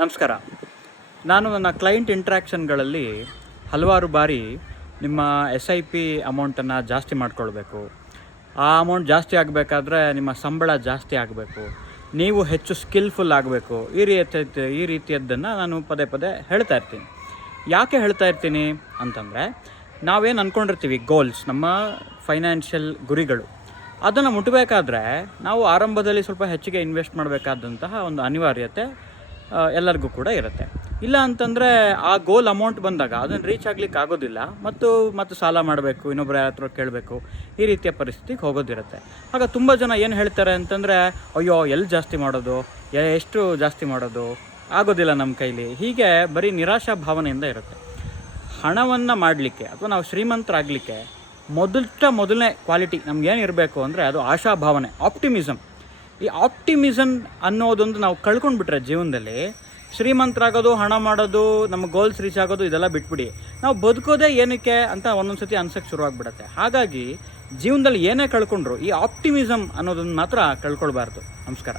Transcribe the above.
ನಮಸ್ಕಾರ. ನಾನು ನನ್ನ ಕ್ಲೈಂಟ್ ಇಂಟ್ರ್ಯಾಕ್ಷನ್ಗಳಲ್ಲಿ ಹಲವಾರು ಬಾರಿ ನಿಮ್ಮ SIP ಅಮೌಂಟನ್ನು ಜಾಸ್ತಿ ಮಾಡ್ಕೊಳ್ಬೇಕು, ಆ ಅಮೌಂಟ್ ಜಾಸ್ತಿ ಆಗಬೇಕಾದ್ರೆ ನಿಮ್ಮ ಸಂಬಳ ಜಾಸ್ತಿ ಆಗಬೇಕು, ನೀವು ಹೆಚ್ಚು ಸ್ಕಿಲ್ಫುಲ್ ಆಗಬೇಕು, ಈ ರೀತಿಯದ್ದನ್ನು ನಾನು ಪದೇ ಪದೇ ಹೇಳ್ತಾ ಇರ್ತೀನಿ. ಯಾಕೆ ಹೇಳ್ತಾ ಇರ್ತೀನಿ ಅಂತಂದರೆ, ನಾವೇನು ಅಂದ್ಕೊಂಡಿರ್ತೀವಿ ಗೋಲ್ಸ್, ನಮ್ಮ ಫೈನಾನ್ಷಿಯಲ್ ಗುರಿಗಳು, ಅದನ್ನು ಮುಟ್ಟಬೇಕಾದ್ರೆ ನಾವು ಆರಂಭದಲ್ಲಿ ಸ್ವಲ್ಪ ಹೆಚ್ಚಿಗೆ ಇನ್ವೆಸ್ಟ್ ಮಾಡಬೇಕಾದಂತಹ ಒಂದು ಅನಿವಾರ್ಯತೆ ಎಲ್ಲರಿಗೂ ಕೂಡ ಇರುತ್ತೆ. ಇಲ್ಲ ಅಂತಂದರೆ ಆ ಗೋಲ್ ಅಮೌಂಟ್ ಬಂದಾಗ ಅದನ್ನು ರೀಚ್ ಆಗಲಿಕ್ಕೆ ಆಗೋದಿಲ್ಲ, ಮತ್ತು ಸಾಲ ಮಾಡಬೇಕು, ಇನ್ನೊಬ್ಬರ ಹತ್ರ ಕೇಳಬೇಕು, ಈ ರೀತಿಯ ಪರಿಸ್ಥಿತಿಗೆ ಹೋಗೋದಿರುತ್ತೆ. ಆಗ ತುಂಬ ಜನ ಏನು ಹೇಳ್ತಾರೆ ಅಂತಂದರೆ, ಅಯ್ಯೋ ಎಲ್ಲಿ ಜಾಸ್ತಿ ಮಾಡೋದು, ಎಷ್ಟು ಜಾಸ್ತಿ ಮಾಡೋದು, ಆಗೋದಿಲ್ಲ ನಮ್ಮ ಕೈಲಿ, ಹೀಗೆ ಬರೀ ನಿರಾಶಾ ಭಾವನೆಯಿಂದ ಇರುತ್ತೆ. ಹಣವನ್ನು ಮಾಡಲಿಕ್ಕೆ ಅಥವಾ ನಾವು ಶ್ರೀಮಂತರಾಗಲಿಕ್ಕೆ ಮೊದಲನೇ ಕ್ವಾಲಿಟಿ ನಮಗೇನಿರಬೇಕು ಅಂದರೆ ಅದು ಆಶಾಭಾವನೆ, ಆಪ್ಟಿಮಿಸಮ್. ಈ ಆಪ್ಟಿಮಿಸಮ್ ಅನ್ನೋದೊಂದು ನಾವು ಕಳ್ಕೊಂಡ್ಬಿಟ್ರೆ ಜೀವನದಲ್ಲಿ, ಶ್ರೀಮಂತರಾಗೋದು, ಹಣ ಮಾಡೋದು, ನಮ್ಮ ಗೋಲ್ಸ್ ರೀಚ್ ಆಗೋದು ಇದೆಲ್ಲ ಬಿಟ್ಬಿಡಿ, ನಾವು ಬದುಕೋದೇ ಏನಕ್ಕೆ ಅಂತ ಒಂದೊಂದು ಸತಿ ಅನ್ಸೋಕ್ಕೆ ಶುರುವಾಗ್ಬಿಡುತ್ತೆ. ಹಾಗಾಗಿ ಜೀವನದಲ್ಲಿ ಏನೇ ಕಳ್ಕೊಂಡ್ರು ಈ ಆಪ್ಟಿಮಿಸಮ್ ಅನ್ನೋದನ್ನು ಮಾತ್ರ ಕಳ್ಕೊಳ್ಬಾರ್ದು. ನಮಸ್ಕಾರ.